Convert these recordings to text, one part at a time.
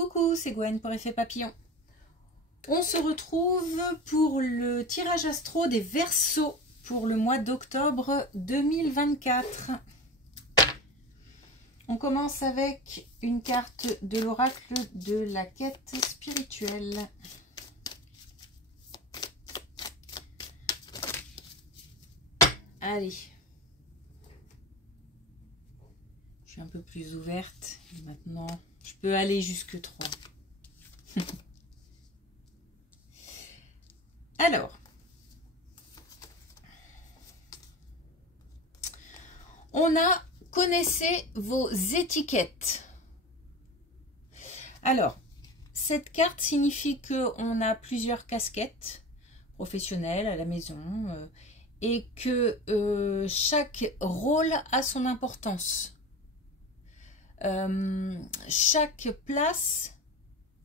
Coucou, c'est Gwen pour Effet Papillon. On se retrouve pour le tirage astro des Verseaux pour le mois d'octobre 2024. On commence avec une carte de l'oracle de la quête spirituelle. Allez. Je suis un peu plus ouverte. Maintenant, je peux aller jusque 3. Alors. On a connaissez vos étiquettes. Alors, cette carte signifie qu'on a plusieurs casquettes professionnelles à la maison et que chaque rôle a son importance. Chaque place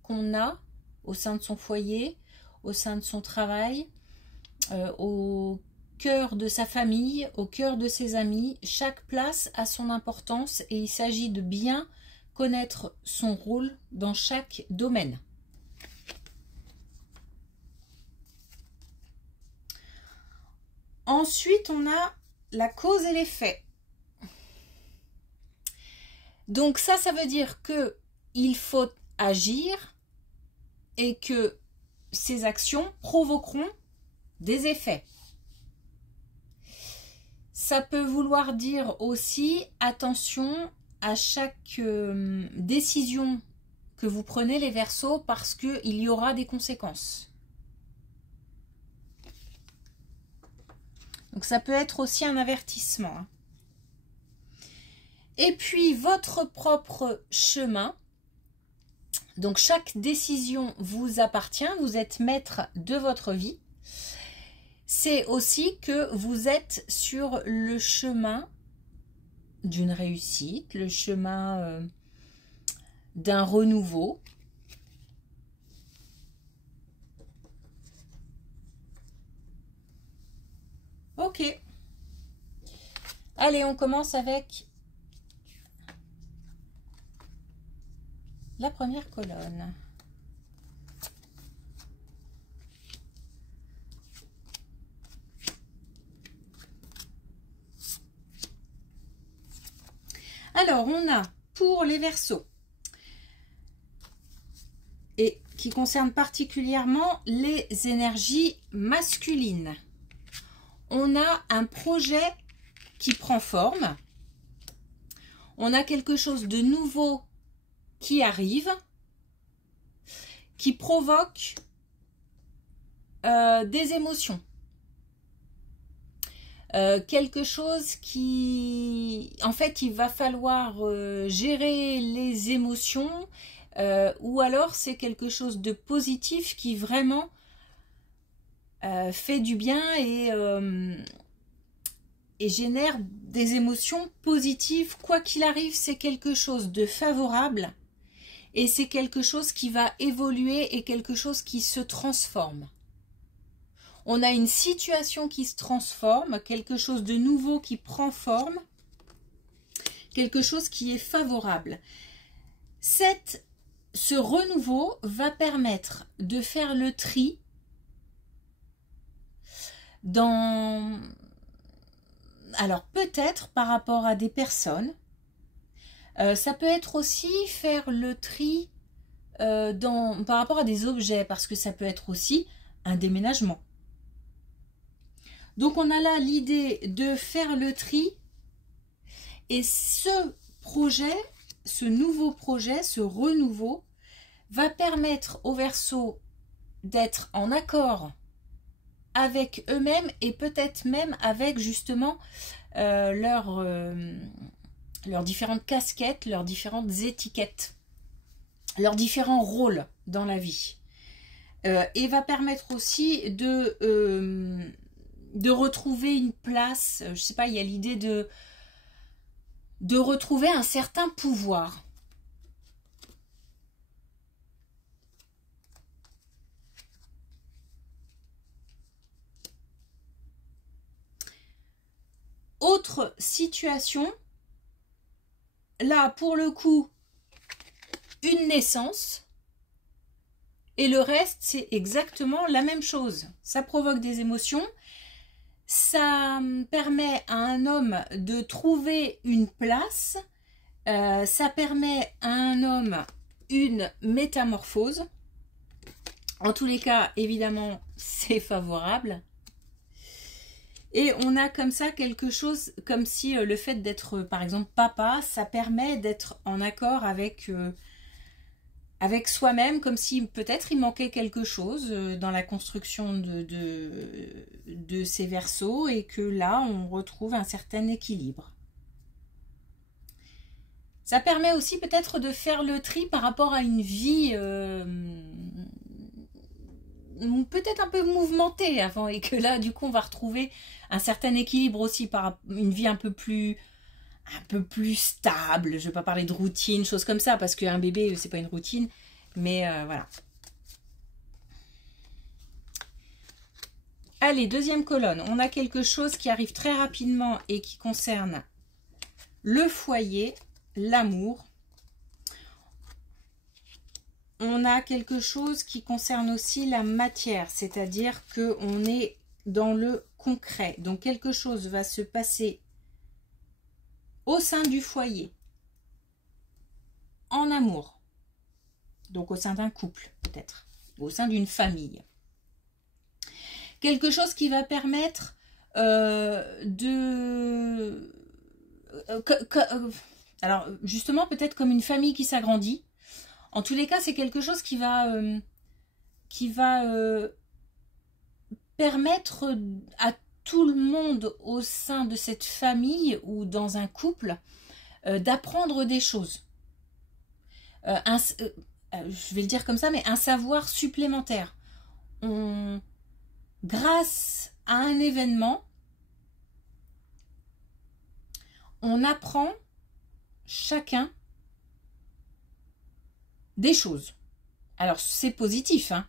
qu'on a au sein de son foyer, au sein de son travail, au cœur de sa famille, au cœur de ses amis, chaque place a son importance et il s'agit de bien connaître son rôle dans chaque domaine. Ensuite, on a la cause et l'effet. Donc ça veut dire que il faut agir et que ces actions provoqueront des effets. Ça peut vouloir dire aussi attention à chaque décision que vous prenez les Verseaux parce qu'il y aura des conséquences. Donc ça peut être aussi un avertissement. Et puis votre propre chemin. Donc chaque décision vous appartient, vous êtes maître de votre vie. C'est aussi que vous êtes sur le chemin d'une réussite, le chemin d'un renouveau. Ok. Allez, on commence avec la première colonne. Alors, on a pour les Verseaux, et qui concerne particulièrement les énergies masculines, on a un projet qui prend forme, on a quelque chose de nouveau qui arrive, qui provoque des émotions. Quelque chose qui, en fait, il va falloir gérer les émotions ou alors c'est quelque chose de positif qui vraiment fait du bien et génère des émotions positives. Quoi qu'il arrive, c'est quelque chose de favorable et c'est quelque chose qui va évoluer et quelque chose qui se transforme. On a une situation qui se transforme, quelque chose de nouveau qui prend forme, quelque chose qui est favorable. Ce renouveau va permettre de faire le tri dans... Alors peut-être par rapport à des personnes, ça peut être aussi faire le tri par rapport à des objets, parce que ça peut être aussi un déménagement. Donc, on a là l'idée de faire le tri et ce projet, ce nouveau projet, ce renouveau va permettre aux Verseaux d'être en accord avec eux-mêmes et peut-être même avec justement leurs différentes casquettes, leurs différentes étiquettes, leurs différents rôles dans la vie. Et va permettre aussi de retrouver une place, je sais pas, il y a l'idée de retrouver un certain pouvoir. Autre situation, là pour le coup, une naissance. Et le reste, c'est exactement la même chose. Ça provoque des émotions. Ça permet à un homme de trouver une place. Ça permet à un homme une métamorphose. En tous les cas, évidemment, c'est favorable. Et on a comme ça quelque chose, comme si le fait d'être, par exemple, papa, ça permet d'être en accord avec soi-même, comme si peut-être il manquait quelque chose dans la construction de ces verseaux, et que là, on retrouve un certain équilibre. Ça permet aussi peut-être de faire le tri par rapport à une vie peut-être un peu mouvementée avant, et que là, du coup, on va retrouver un certain équilibre aussi par une vie un peu plus stable. Je ne vais pas parler de routine, choses comme ça, parce qu'un bébé, c'est pas une routine, mais voilà. Allez, deuxième colonne, on a quelque chose qui arrive très rapidement et qui concerne le foyer, l'amour. On a quelque chose qui concerne aussi la matière, c'est-à-dire qu'on est dans le concret. Donc quelque chose va se passer au sein du foyer, en amour, donc au sein d'un couple peut-être, au sein d'une famille. Quelque chose qui va permettre alors justement peut-être comme une famille qui s'agrandit. En tous les cas, c'est quelque chose qui va permettre à tout le monde au sein de cette famille ou dans un couple d'apprendre des choses. Je vais le dire comme ça, mais un savoir supplémentaire. Grâce à un événement, on apprend chacun des choses. Alors c'est positif, hein.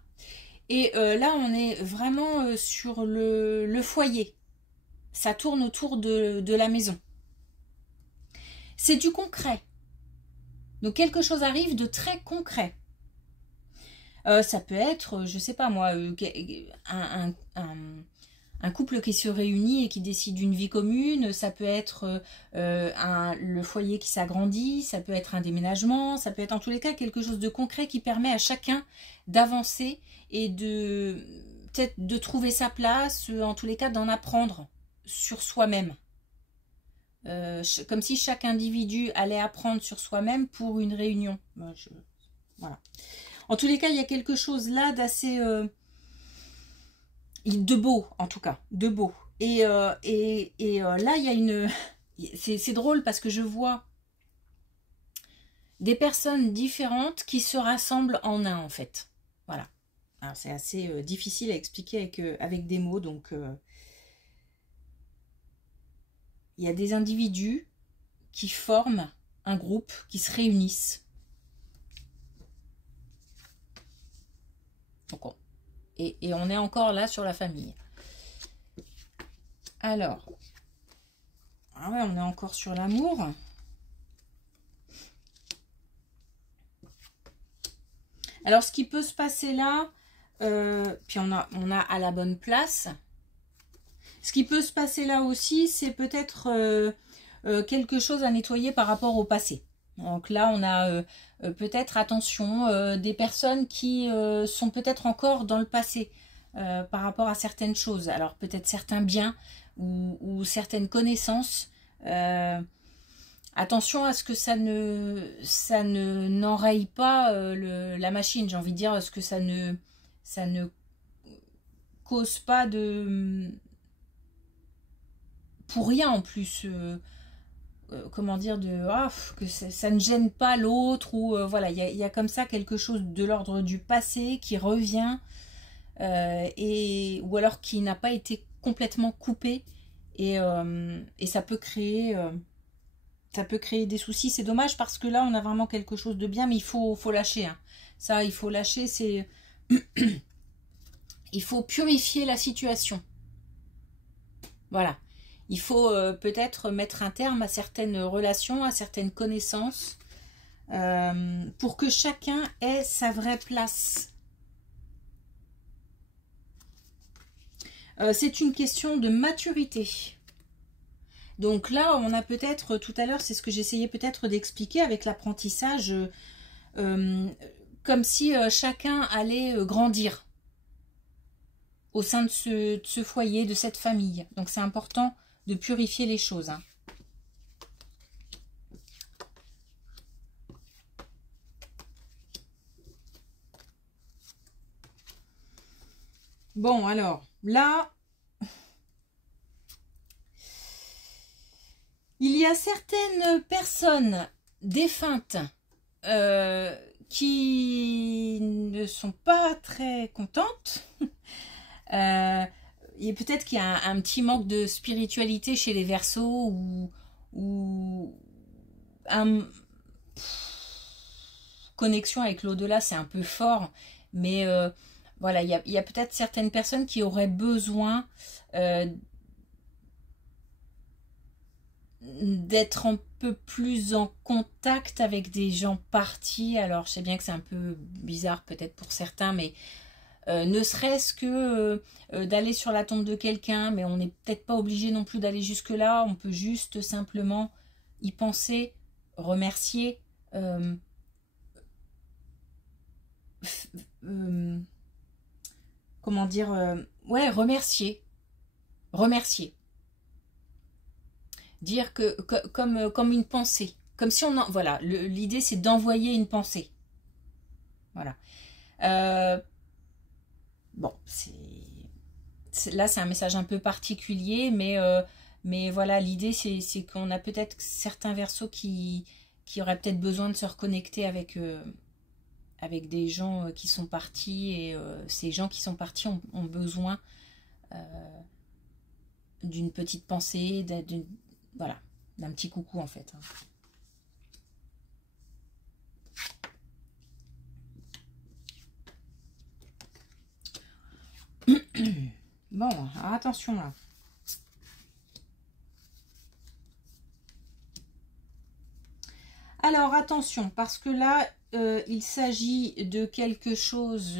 Et là on est vraiment sur le foyer. Ça tourne autour de la maison. C'est du concret. Donc quelque chose arrive de très concret. Ça peut être, je sais pas moi, un couple qui se réunit et qui décide d'une vie commune. Ça peut être le foyer qui s'agrandit, ça peut être un déménagement, ça peut être en tous les cas quelque chose de concret qui permet à chacun d'avancer et peut-être de trouver sa place, en tous les cas d'en apprendre sur soi-même. Comme si chaque individu allait apprendre sur soi-même pour une réunion. Voilà. En tous les cas, il y a quelque chose là d'assez... de beau, en tout cas. De beau. Et là, il y a une... C'est drôle parce que je vois des personnes différentes qui se rassemblent en un, en fait. Voilà. Alors, c'est assez difficile à expliquer avec des mots, donc... il y a des individus qui forment un groupe, qui se réunissent. Donc, et on est encore là sur la famille. Alors, ah ouais, on est encore sur l'amour. Alors, ce qui peut se passer là, puis on a à la bonne place. Ce qui peut se passer là aussi, c'est peut-être quelque chose à nettoyer par rapport au passé. Donc là, on a peut-être, attention, des personnes qui sont peut-être encore dans le passé par rapport à certaines choses. Alors peut-être certains biens ou certaines connaissances. Attention à ce que ça n'enraye pas la machine, j'ai envie de dire, à ce que ça ne cause pas de... pour rien en plus... comment dire, que ça ne gêne pas l'autre, ou voilà, il y a comme ça quelque chose de l'ordre du passé qui revient, ou alors qui n'a pas été complètement coupé, et ça peut créer des soucis. C'est dommage parce que là on a vraiment quelque chose de bien, mais il faut lâcher, hein. Ça, il faut lâcher, c'est il faut purifier la situation, voilà. Il faut peut-être mettre un terme à certaines relations, à certaines connaissances, pour que chacun ait sa vraie place C'est une question de maturité. Donc là, on a peut-être, tout à l'heure, c'est ce que j'essayais peut-être d'expliquer avec l'apprentissage, comme si chacun allait grandir au sein de ce foyer, de cette famille. Donc c'est important de purifier les choses. Hein. Bon, alors, là, il y a certaines personnes défuntes qui ne sont pas très contentes. Et peut-être qu'il y a un petit manque de spiritualité chez les Verseaux ou connexion avec l'au-delà, c'est un peu fort, mais voilà, il y a peut-être certaines personnes qui auraient besoin d'être un peu plus en contact avec des gens partis. Alors, je sais bien que c'est un peu bizarre peut-être pour certains, mais ne serait-ce que d'aller sur la tombe de quelqu'un, mais on n'est peut-être pas obligé non plus d'aller jusque-là. On peut juste simplement y penser, remercier, comment dire, ouais, remercier. Dire que comme une pensée. Comme si on en... Voilà, l'idée c'est d'envoyer une pensée. Voilà. Bon, là c'est un message un peu particulier, mais voilà, l'idée c'est qu'on a peut-être certains Verseaux qui auraient peut-être besoin de se reconnecter avec des gens qui sont partis, et ces gens qui sont partis ont besoin d'une petite pensée, voilà, d'un petit coucou en fait. Bon, alors attention là. Alors attention, parce que là, il s'agit de quelque chose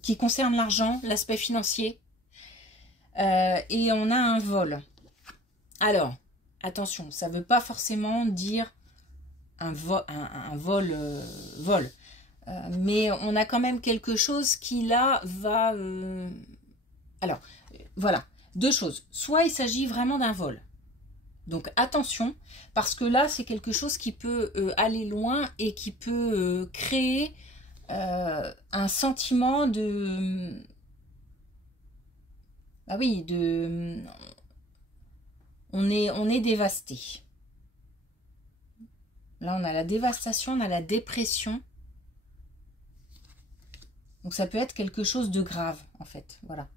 qui concerne l'argent, l'aspect financier. Et on a un vol. Alors, attention, ça ne veut pas forcément dire un vol. Mais on a quand même quelque chose qui là va... Alors, voilà, deux choses. Soit il s'agit vraiment d'un vol. Donc attention, parce que là c'est quelque chose qui peut aller loin et qui peut créer un sentiment de... Ah oui, on est dévasté. Là on a la dévastation, on a la dépression. Donc ça peut être quelque chose de grave en fait, voilà.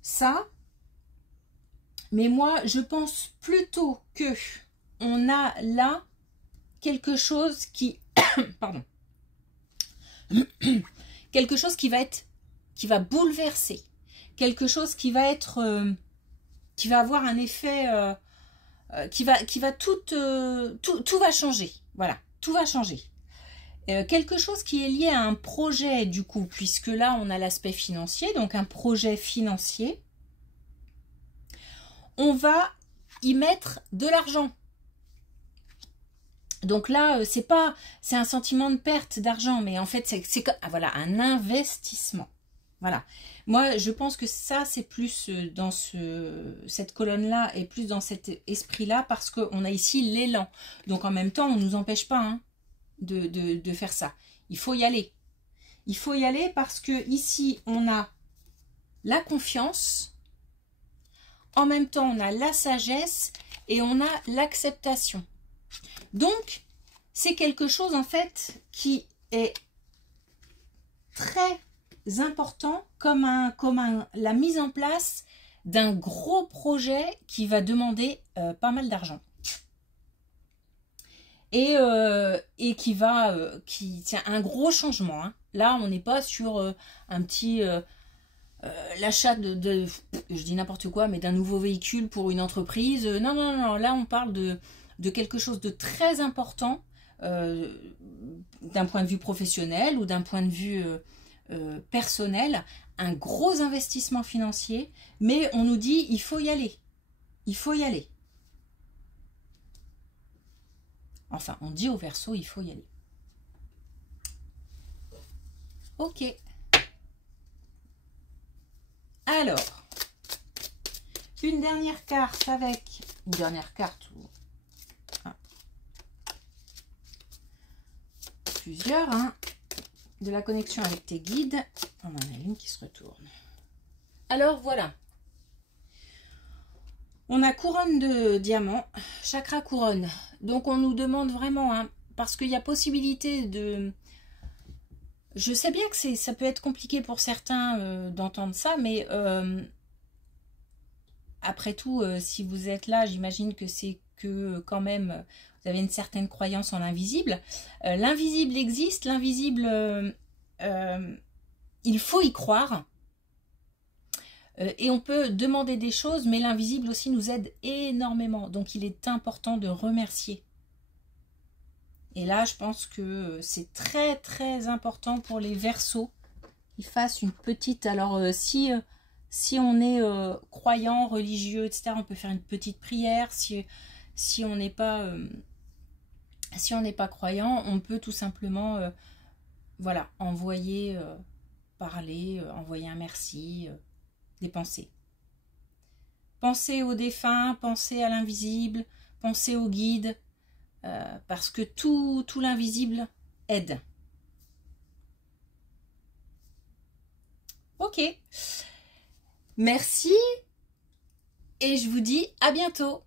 Ça, mais moi je pense plutôt que on a là quelque chose qui... Pardon. Quelque chose qui va bouleverser. Quelque chose qui va être... qui va avoir un effet... qui va tout va changer. Voilà, tout va changer. Quelque chose qui est lié à un projet du coup, puisque là on a l'aspect financier, donc un projet financier. On va y mettre de l'argent. Donc là, c'est un sentiment de perte d'argent, mais en fait, c'est voilà, un investissement. Voilà. Moi, je pense que ça, c'est plus dans cette colonne-là et plus dans cet esprit-là, parce qu'on a ici l'élan. Donc en même temps, on ne nous empêche pas hein, de faire ça. Il faut y aller. Il faut y aller parce que ici, on a la confiance. En même temps, on a la sagesse et on a l'acceptation. Donc, c'est quelque chose en fait qui est très important comme la mise en place d'un gros projet qui va demander pas mal d'argent. Et qui tient un gros changement. Hein. Là, on n'est pas sur un petit... l'achat je dis n'importe quoi, mais d'un nouveau véhicule pour une entreprise. Non, non, non, là on parle de quelque chose de très important d'un point de vue professionnel ou d'un point de vue personnel, un gros investissement financier, mais on nous dit il faut y aller. Il faut y aller. Enfin, on dit au Verseau, il faut y aller. Ok. Alors, une dernière carte avec... Une dernière carte ou... plusieurs, hein, de la connexion avec tes guides. On en a une qui se retourne. Alors, voilà. On a couronne de diamant, chakra couronne. Donc, on nous demande vraiment, hein, parce qu'il y a possibilité de... Je sais bien que ça peut être compliqué pour certains d'entendre ça, mais après tout, si vous êtes là, j'imagine que c'est que quand même, vous avez une certaine croyance en l'invisible. L'invisible existe, l'invisible, il faut y croire. Et on peut demander des choses, mais l'invisible aussi nous aide énormément. Donc, il est important de remercier. Et là, je pense que c'est très, très important pour les Verseaux qu'ils fassent une petite... Alors, si on est croyant, religieux, etc., on peut faire une petite prière. Si on n'est pas... si on n'est pas croyant, on peut tout simplement... voilà, envoyer, parler, envoyer un merci... des pensées. Pensez aux défunts, pensez à l'invisible, pensez aux guides, parce que tout l'invisible aide. Ok. Merci et je vous dis à bientôt.